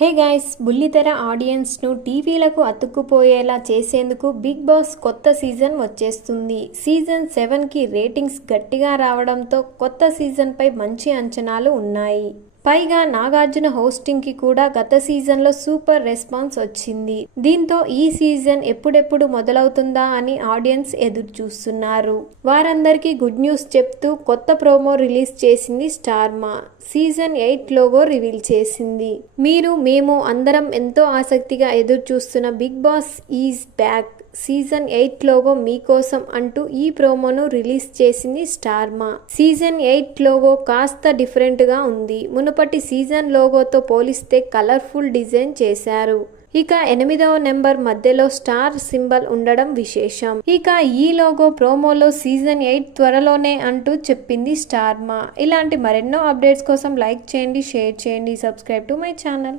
Hey guys, బుల్లితెర ఆడియన్స్ను టీవీలకు అతుక్కుపోయేలా చేసేందుకు big boss కొత్త సీజన్ వచ్చేస్తుంది. సీజన్ 7కి రేటింగ్స్ గట్టిగా రావడంతో కొత్త సీజన్పై మంచి అంచనాలు ఉన్నాయి. పైగా నాగార్జున హోస్టింగ్కి కూడా గత సీజన్లో సూపర్ రెస్పాన్స్ వచ్చింది. దీంతో ఈ సీజన్ ఎప్పుడెప్పుడు మొదలవుతుందా అని ఆడియన్స్ ఎదురు చూస్తున్నారు. వారందరికీ గుడ్ న్యూస్ చెప్తూ కొత్త ప్రోమో రిలీజ్ చేసింది Star Maa. Season 8 logo reveal చేసింది. మేము అందరం ఎంతో ఆసక్తిగా ఎదురు చూస్తున్న Bigg Boss is back, season 8 logo మీకోసం అంటూ ఈ ప్రోమోను రిలీజ్ చేసింది స్టార్ మా. సీజన్ 8 లోగో కాస్త డిఫరెంట్ గా ఉంది. మునుపటి సీజన్ లోగోతో పోలిస్తే కలర్ఫుల్ డిజైన్ చేశారు. ఇక 8వ నెంబర్ మధ్యలో స్టార్ సింబల్ ఉండడం విశేషం. ఇక ఈ లోగో ప్రోమోలో సీజన్ 8 త్వరలోనే అంటూ చెప్పింది స్టార్ మా. ఇలాంటి మరెన్నో అప్డేట్స్ కోసం లైక్ చేయండి, షేర్ చేయండి, సబ్స్క్రైబ్ టు మై ఛానల్.